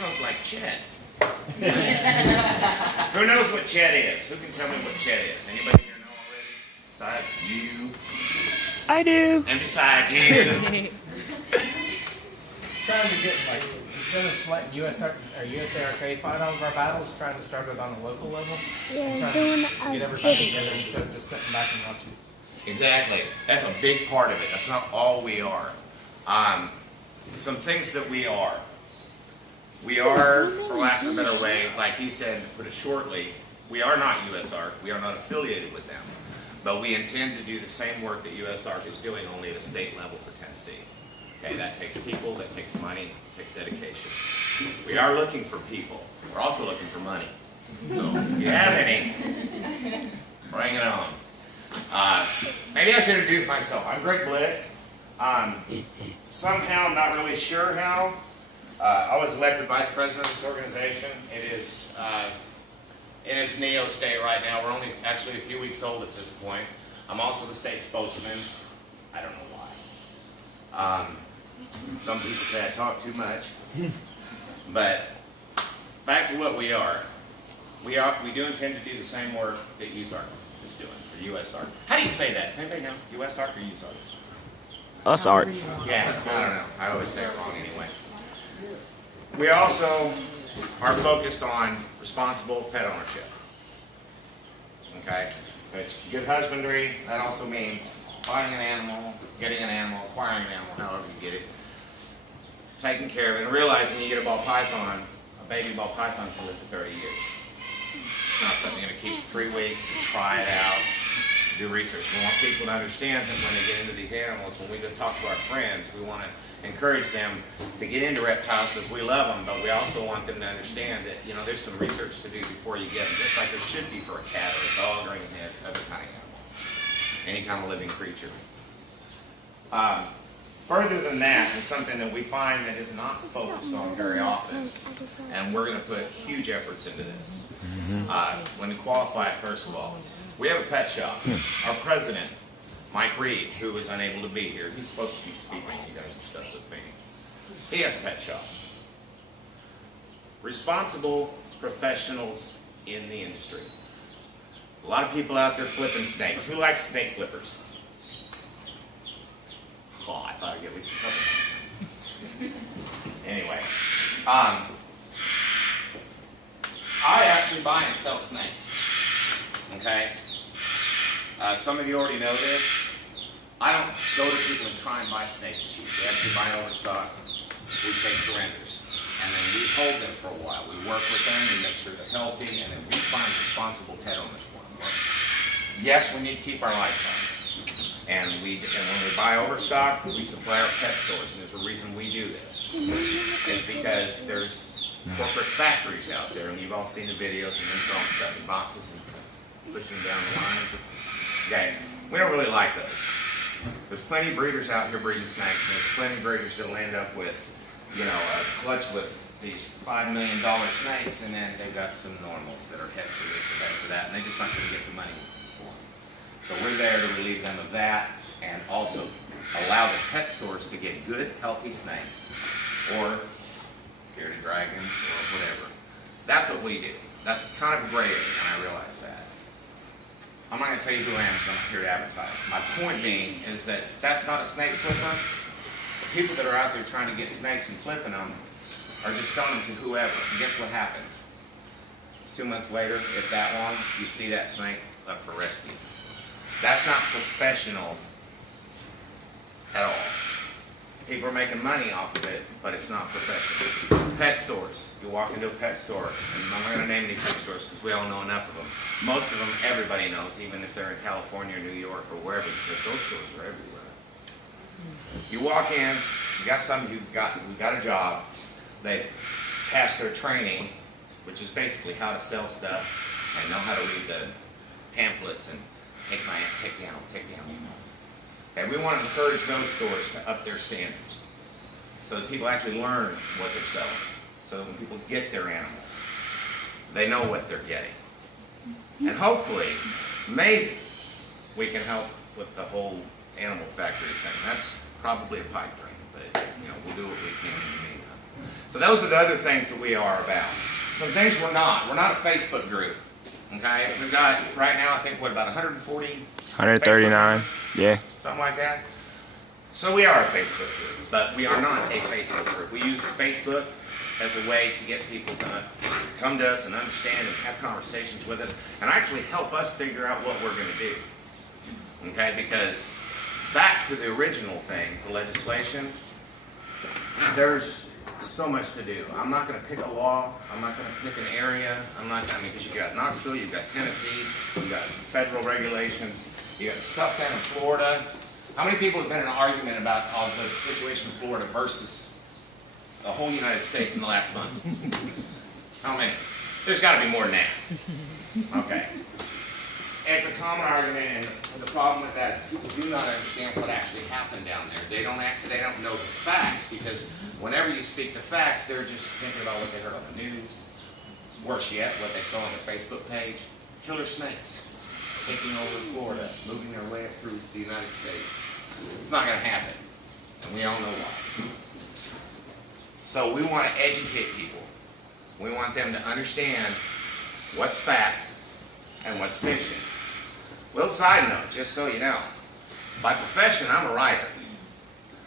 smells like C.H.E.T. Who knows what C.H.E.T is? Who can tell me what C.H.E.T is? Anybody here know already? Besides you? I do. And besides you? Trying to get, like, instead of letting USARK fight all of our battles, trying to start it on a local level. Yeah, doing to get everybody together instead of just sitting back and watching. Exactly. That's a big part of it. That's not all we are. Some things that we are. We are, for lack of a better way, like he said, to put it shortly, we are not USARK. We are not affiliated with them. But we intend to do the same work that USARK is doing, only at a state level for Tennessee. Okay, that takes people, that takes money, takes dedication. We are looking for people. We're also looking for money. So if you have any, bring it on. Maybe I should introduce myself. I'm Greg Bliss. Somehow, not really sure how, I was elected vice president of this organization. It is in its neo state right now. We're only actually a few weeks old at this point. I'm also the state spokesman. I don't know why. Some people say I talk too much. But back to what we are. We do intend to do the same work that USARK is doing, or USARK. How do you say that? Does anybody know? USARK or USARK? Us art. Yeah, I don't know. I always say it wrong anyway. We also are focused on responsible pet ownership. Okay? It's good husbandry. That also means buying an animal, getting an animal, acquiring an animal, however you get it, taking care of it, and realizing you get a ball python, a baby ball python can live for 30 years. It's not something you're going to keep for 3 weeks and try it out, do research. We want people to understand that when they get into these animals, when we go talk to our friends, we want to encourage them to get into reptiles because we love them, but we also want them to understand that, you know, there's some research to do before you get them, just like there should be for a cat or a dog or any other kind of animal, any kind of living creature. Further than that, is something that we find that is not focused on very often, and we're going to put huge efforts into this. When you qualify, first of all, we have a pet shop. Our president, Mike Reed, who was unable to be here, he's supposed to be speaking, he does some stuff with me. He has a pet shop. Responsible professionals in the industry. A lot of people out there flipping snakes. Who likes snake flippers? Oh, I thought I'd get at least a couple. Anyway, I actually buy and sell snakes. Okay? Some of you already know this. I don't go to people and try and buy snakes cheap. We actually buy overstock. We take surrenders. And then we hold them for a while. We work with them, we make sure they're healthy, and then we find responsible pet owners for them. Yes, we need to keep our lights on. And when we buy overstock, we supply our pet stores. And there's a reason we do this. It's because there's corporate factories out there, and you've all seen the videos of them throwing stuff in boxes and pushing them down the line. Okay, we don't really like those. There's plenty of breeders out here breeding snakes, and there's plenty of breeders that'll end up with, you know, a clutch with these $5 million snakes, and then they've got some normals that are head for this or head for that, and they just aren't going to get the money for them. So we're there to relieve them of that, and also allow the pet stores to get good, healthy snakes, or bearded dragons, or whatever. That's what we do. That's kind of a gray area, and I realize that. I'm not going to tell you who I am because I'm not here to advertise. My point being is that that's not a snake flipper. The people that are out there trying to get snakes and flipping them are just selling them to whoever. And guess what happens? It's 2 months later, if that long, you see that snake up for rescue. That's not professional at all. People are making money off of it, but it's not professional. Pet stores. You walk into a pet store, and I'm not going to name any pet stores because we all know enough of them. Most of them everybody knows, even if they're in California or New York or wherever, because those stores are everywhere. You walk in, you got somebody who's got a job, they passed their training, which is basically how to sell stuff, and know how to read the pamphlets and take the animal. And we want to encourage those stores to up their standards so that people actually learn what they're selling. So that when people get their animals, they know what they're getting. And hopefully, maybe, we can help with the whole animal factory thing. That's probably a pipe dream, but you know, we'll do what we can in the meantime. So those are the other things that we are about. Some things we're not. We're not a Facebook group. Okay? We've got, right now, I think, what, about 140? 139. Yeah. Something like that. So we are a Facebook group, but we are not a Facebook group. We use Facebook as a way to get people to come to us and understand and have conversations with us and actually help us figure out what we're going to do. Okay? Because back to the original thing, the legislation, there's so much to do. I'm not going to pick a law. I'm not going to pick an area. Because you've got Knoxville, you've got Tennessee, you've got federal regulations, you've got stuff down in Florida. How many people have been in an argument about the situation in Florida versus the whole United States in the last month? How many? There's got to be more than that. Okay. It's a common argument, and the problem with that is people do not understand what actually happened down there. They don't know the facts, because whenever you speak the facts, they're just thinking about what they heard on the news. Worse yet, what they saw on their Facebook page. Killer snakes taking over Florida, moving their way up through the United States. It's not going to happen, and we all know why. So we want to educate people. We want them to understand what's fact and what's fiction. Little side note, just so you know. By profession, I'm a writer.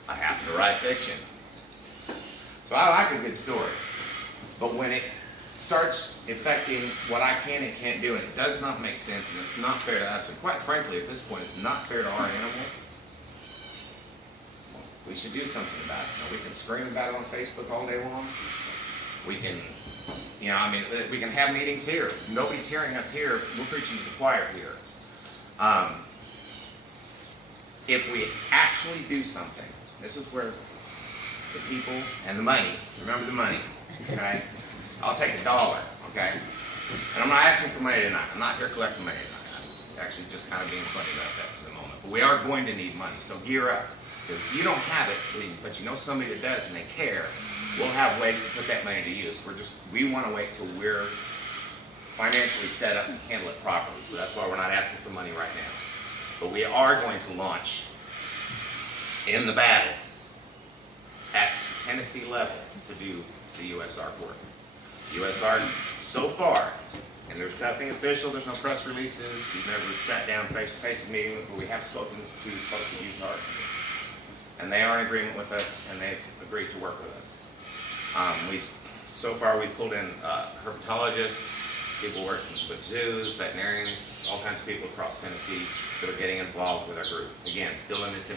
I happen to write fiction. So I like a good story. But when it starts affecting what I can and can't do, and it does not make sense, and it's not fair to us, and quite frankly, at this point, it's not fair to our animals, we should do something about it. Now, we can scream about it on Facebook all day long. We can, we can have meetings here. Nobody's hearing us here. We're preaching to the choir here. If we actually do something, this is where the people and the money, remember the money, okay? I'll take $1, okay? And I'm not asking for money tonight. I'm not here collecting money tonight. I'm actually just kind of being funny about that for the moment. But we are going to need money, so gear up. Because if you don't have it, but you know somebody that does and they care, we'll have ways to put that money to use. We want to wait till we're financially set up and handle it properly. So that's why we're not asking for money right now. But we are going to launch in the battle at Tennessee level to do the USARC work. USARC, so far, and there's nothing official, there's no press releases, we've never sat down face-to-face meeting, but we have spoken to folks at USARC. And they are in agreement with us, and they've agreed to work with us. So far, we've pulled in herpetologists, people working with zoos, veterinarians, all kinds of people across Tennessee that are getting involved with our group. Again, still in its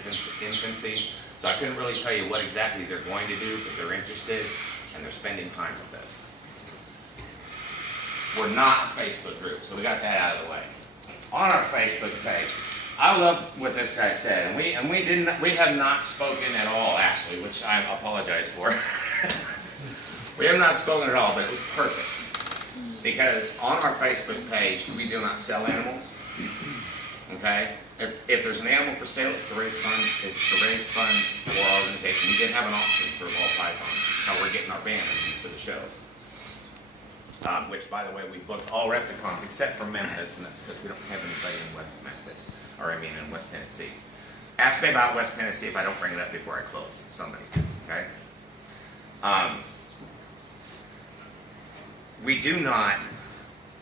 infancy, so I couldn't really tell you what exactly they're going to do, but they're interested, and they're spending time with us. We're not a Facebook group, so we got that out of the way. On our Facebook page, I love what this guy said, and we have not spoken at all, actually, which I apologize for. We have not spoken at all, but it was perfect. Because on our Facebook page, we do not sell animals. Okay? If there's an animal for sale, it's to raise funds. It's to raise funds for our organization. We did have an auction for ball pythons. That's how we're getting our banners for the shows. Which, by the way, we booked all replicons except for Memphis, and that's because we don't have anybody in West Memphis. In West Tennessee. Ask me about West Tennessee if I don't bring it up before I close. Somebody, okay? We do not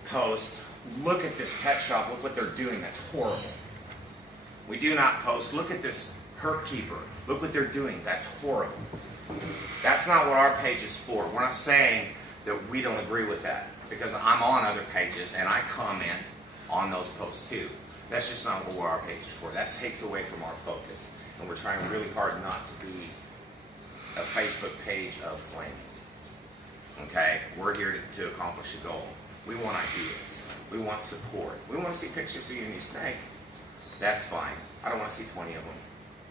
post, look at this pet shop, look what they're doing, that's horrible. We do not post, look at this herp keeper, look what they're doing, that's horrible. That's not what our page is for. We're not saying that we don't agree with that, because I'm on other pages and I comment on those posts too. That's just not what our page is for. That takes away from our focus. And we're trying really hard not to be a Facebook page of flaming. Okay? We're here to accomplish a goal. We want ideas. We want support. We want to see pictures of you and your snake. That's fine. I don't want to see 20 of them.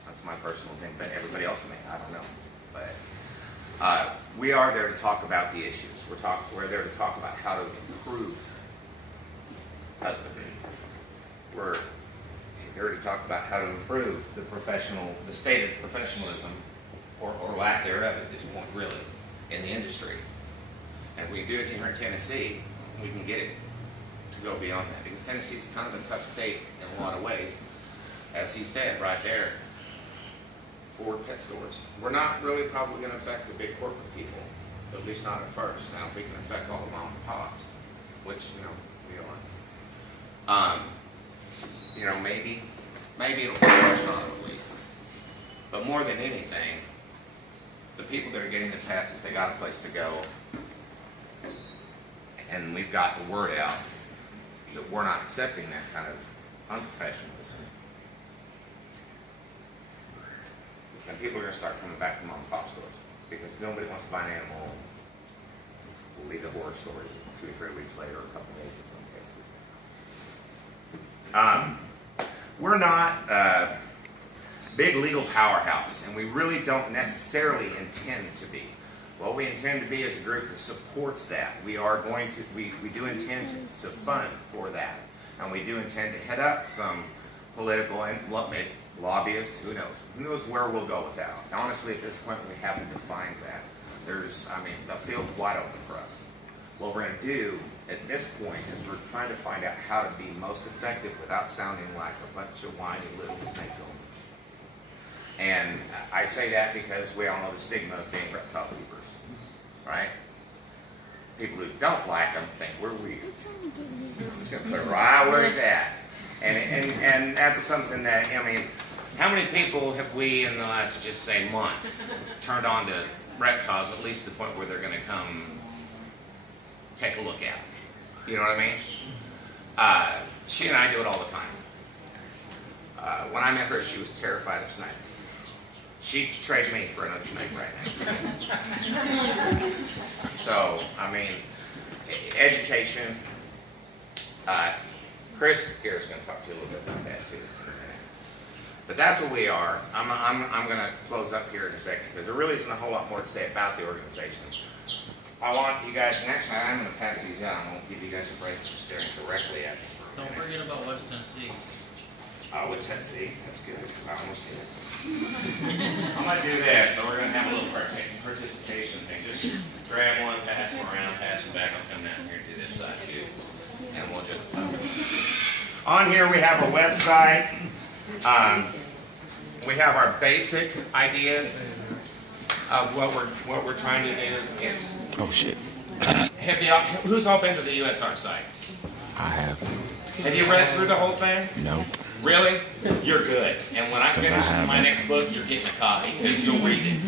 That's my personal thing. But everybody else may. I don't know. But we are there to talk about the issues. We're there to talk about how to improve husbandry. We're here to talk about how to improve the state of professionalism, or lack thereof at this point, really, in the industry. And if we do it here in Tennessee, we can get it to go beyond that. Because Tennessee's kind of a tough state in a lot of ways. As he said right there, 4 pet stores. We're not really probably going to affect the big corporate people. at least not at first. Now, if we can affect all the mom and pops, which, we are. Maybe it'll put pressure on them at least. But more than anything, the people that are getting this hats, if they got a place to go, and we've got the word out that we're not accepting that kind of unprofessionalism, and people are going to start coming back to mom and pop stores because nobody wants to buy an animal. We'll leave the horror stories 2 or 3 weeks later, or a couple of days in some cases. We're not a big legal powerhouse, and we really don't necessarily intend to be. What we intend to be is a group that supports that. We are going to, we do intend to fund for that, and we do intend to head up some political and lobbyists. Who knows? Who knows where we'll go with that? Honestly, at this point, we haven't defined that. The field's wide open for us. What we're going to do at this point is we're trying to find out how to be most effective without sounding like a bunch of whiny little snake owners. And I say that because we all know the stigma of being reptile keepers, right? People who don't like them think we're weird. Just going to put it right where it's at. And that's something that, how many people have we in the last, just say, month turned on to reptiles, at least to the point where they're going to come take a look at it? You know what I mean? She and I do it all the time. When I met her, she was terrified of snakes. She'd trade me for another snake right now. So, education. Chris here is going to talk to you a little bit about that too. But that's what we are. I'm going to close up here in a second because there really isn't a whole lot more to say about the organization. I want you guys, and actually I'm going to pass these out. I won't give you guys a break for staring directly at me. Don't forget about West Tennessee. West Tennessee, that's good. I almost did. I'm going to do this, so we're going to have a little participation thing. Just grab one, pass them around, pass them back. I'll come down here to this side too. And we'll just... On here we have a website. We have our basic ideas of what we're trying to do. It's... Oh shit. Who's all been to the USR site? I have. Have you read through the whole thing? No. Really? You're good. And when I finish my next book, you're getting a copy because you'll read it.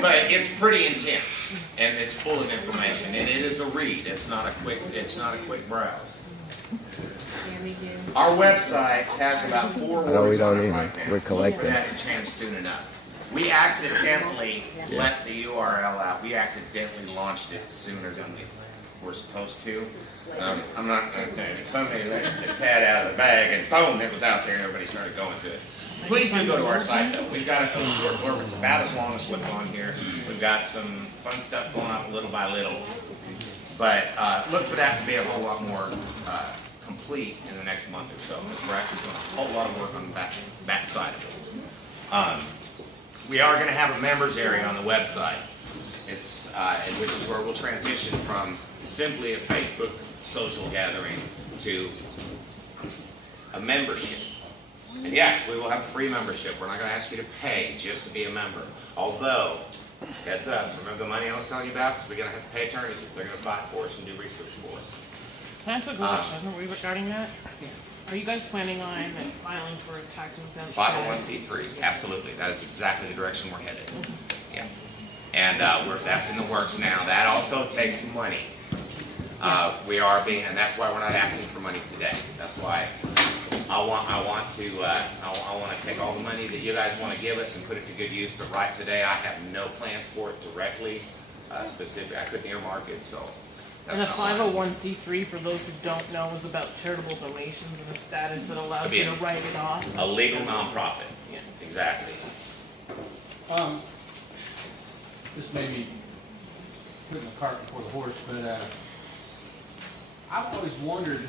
But it's pretty intense and it's full of information, and it is a read. It's not a quick browse. Our website has about 4 No, we words don't on it either. right now. We're collecting. We're having a chance soon enough. We accidentally let the URL out. We accidentally launched it sooner than we were supposed to. I'm not going to tell you. Somebody let the cat out of the bag, and boom, it was out there, and everybody started going to it. Please do go to our site, though. We've got a short blurb. It's about as long as what's on here. We've got some fun stuff going up little by little. But look for that to be a whole lot more complete in the next month or so, because we're actually doing a whole lot of work on the back side of it. We are going to have a members area on the website. It's which is where we'll transition from simply a Facebook social gathering to a membership. And yes, we will have free membership. We're not going to ask you to pay just to be a member. Although, heads up, remember the money I was telling you about? Because we're going to have to pay attorneys if they're going to fight for us and do research for us. Can I ask a question regarding that? Are you guys planning on filing for a tax exempt? 501c3, absolutely. That is exactly the direction we're headed. Yeah. And that's in the works now. That also takes money. We are being, and that's why we're not asking for money today. That's why I want to take all the money that you guys want to give us and put it to good use. But right today, I have no plans for it directly. Specific, I couldn't earmark it, so. And the 501c3, for those who don't know, is about charitable donations and the status that allows you to write it off. A legal nonprofit. Yeah. Exactly. This may be putting the cart before the horse, but I've always wondered,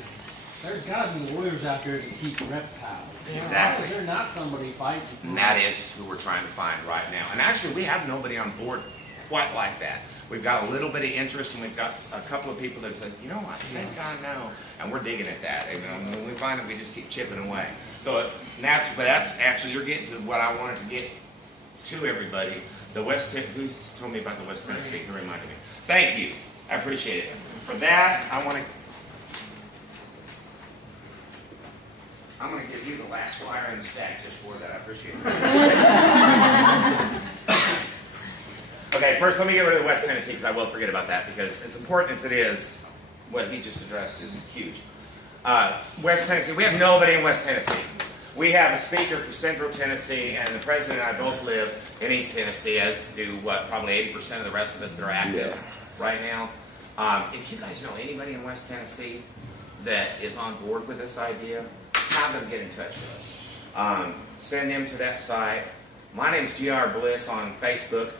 there's got to be lawyers out there that keep reptiles. Exactly. Is there not somebody fighting? And that is who we're trying to find right now. And actually, we have nobody on board quite like that. We've got a little bit of interest, and we've got a couple of people that think, I think I know. And we're digging at that. And when we find it, we just keep chipping away. So that's actually, you're getting to what I wanted to get to everybody. The who told me about the West Tennessee? Who reminded me? Thank you. I appreciate it. For that, I'm going to give you the last flyer in the stack just for that. I appreciate it. Okay, first let me get rid of the West Tennessee because I will forget about that because as important as it is, what he just addressed is huge. West Tennessee, we have nobody in West Tennessee. We have a speaker for Central Tennessee, and the president and I both live in East Tennessee, as do probably 80% of the rest of us that are active right now. If you guys know anybody in West Tennessee that is on board with this idea, have them get in touch with us. Send them to that site. My name's G.R. Bliss on Facebook.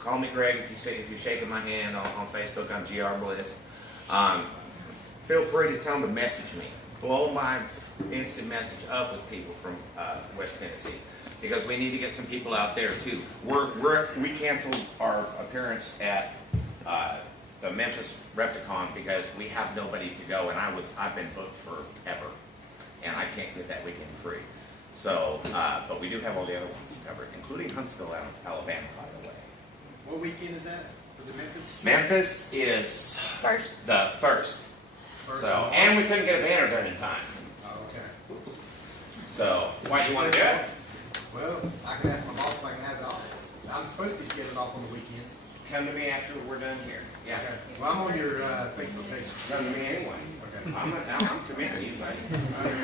Call me Greg if you're shaking my hand on Facebook. I'm G.R. Bliss. Feel free to tell them to message me. Blow my instant message up with people from West Tennessee because we need to get some people out there too. We canceled our appearance at the Memphis Repticon because we have nobody to go, and I've been booked forever, and I can't get that weekend free. So, but we do have all the other ones covered, including Huntsville, Alabama, by the way. What weekend is that for the Memphis? Memphis is the first. So, and we couldn't get a banner done in time. Oh, okay. So, why you want to do it? Well, I can ask my boss if I can have it off. I'm supposed to be scheduled off on the weekends. Come to me after we're done here. Yeah. Okay. Well, I'm on your Facebook page. Come to me anyway. Okay. I'm committed to you, buddy. I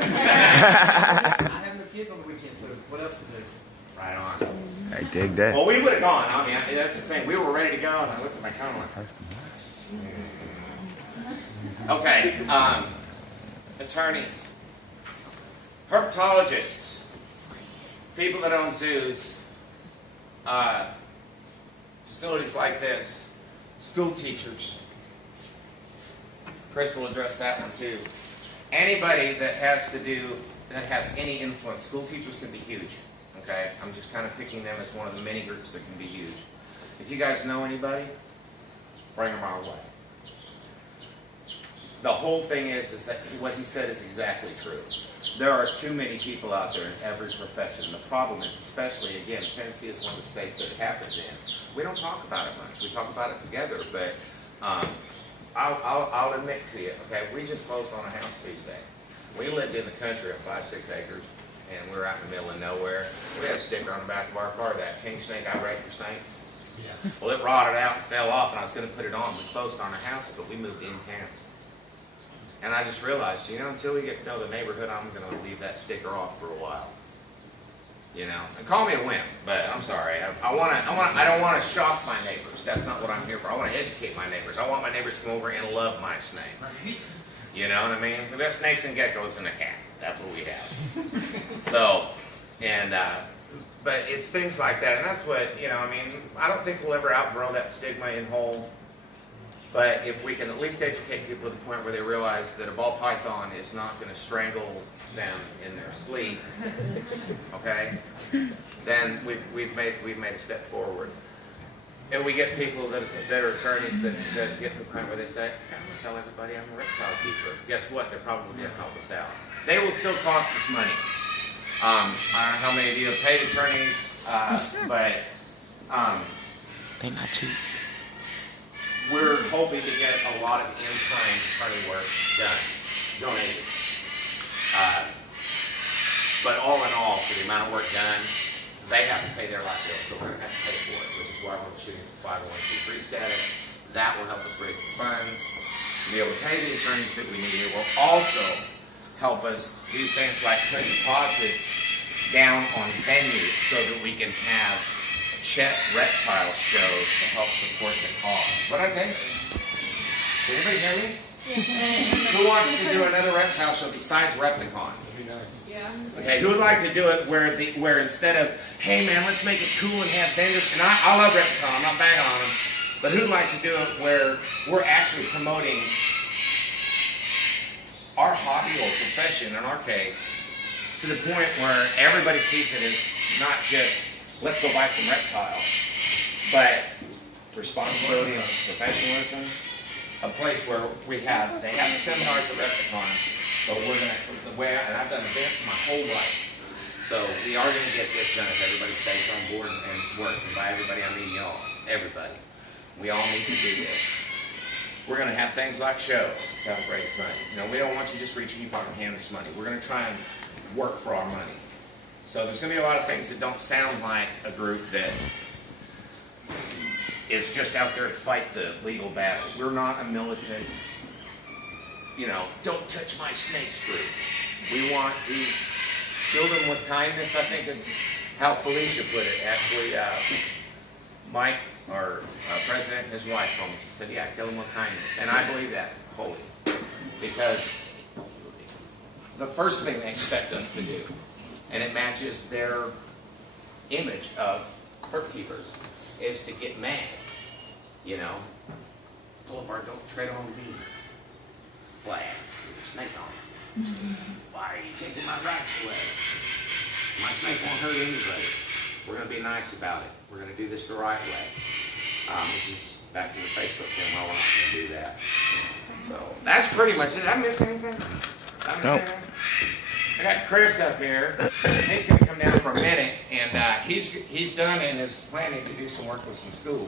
have no kids on the weekend, so what else to do? Right on. I dig that. Well, we would have gone. I mean, that's the thing. We were ready to go, and I looked at my calendar. Okay. Attorneys, herpetologists, people that own zoos, facilities like this, school teachers. Chris will address that one too. Anybody that has any influence. School teachers can be huge. Okay, I'm just kind of picking them as one of the many groups that can be huge. If you guys know anybody, bring them our way. The whole thing is that what he said is exactly true. There are too many people out there in every profession. The problem is, especially, again, Tennessee is one of the states that it happens in. We don't talk about it much. We talk about it together, but I'll admit to you, okay, we just closed on a house Tuesday. We lived in the country of 5-6 acres, and we're out in the middle of nowhere. We had a sticker on the back of our car, that king snake, I rape your snakes. Yeah. Well, it rotted out and fell off, and I was going to put it on. We closed on a house, but we moved in town. And I just realized, until we get to know the neighborhood, I'm going to leave that sticker off for a while. And call me a wimp, but I'm sorry. I don't want to shock my neighbors. That's not what I'm here for. I want to educate my neighbors. I want my neighbors to come over and love my snakes. You know what I mean? We've got snakes and geckos and a cat. That's what we have. So, but it's things like that, and that's what, I don't think we'll ever outgrow that stigma in whole. But if we can at least educate people to the point where they realize that a ball python is not going to strangle them in their sleep, okay, then we've made a step forward. And we get people that are attorneys that get to the point where they say, I'm going to tell everybody I'm a reptile keeper. Guess what? They're probably going to help us out. They will still cost us money. I don't know how many of you have paid attorneys, but They not cheap. we're hoping to get a lot of in-kind attorney work done, donated. But all in all, for the amount of work done, they have to pay their light bill, so we're going to have to pay for it, which is why we're shooting for 501c3 status. That will help us raise the funds, be able to pay the attorneys that we need. It will also help us do things like put deposits down on venues so that we can have C.H.E.T reptile shows to help support the cause. What did I say? Did anybody hear me? Who wants to do another reptile show besides Repticon? Yeah. Okay, who would like to do it where instead of, hey man, let's make it cool and have vendors, and I love Repticon, I'm not banging on them, but who'd like to do it where we're actually promoting our hobby or profession, in our case, to the point where everybody sees it as not just, let's go buy some reptiles, but responsibility and professionalism, a place where they have seminars at Repticon, but we're going to, and I've done events my whole life, So we are gonna get this done if everybody stays on board and works. And by everybody, I mean y'all, everybody. We all need to do this. We're gonna have things like shows to help raise money. You know, we don't want you just reaching your pocket and handing us money. We're gonna try and work for our money. So there's gonna be a lot of things that don't sound like a group that is just out there to fight the legal battle. We're not a militant, you know, don't touch my snakes group. We want to kill them with kindness, I think is how Felicia put it. Actually, Mike, our president, and his wife told me, she said, yeah, kill them with kindness. And I believe that wholly. Because the first thing they expect us to do, and it matches their image of herp keepers, is to get mad. You know, pull up our don't tread on me flag with a snake on it. Why are you taking my rights away? My snake won't hurt anybody. We're going to be nice about it. We're going to do this the right way. This is back to the Facebook thing. Well, we're not going to do that. So that's pretty much it. Did I miss anything? Did I miss anything? I got Chris up here. He's going to come down for a minute, and he's done and is planning to do some work with some schools.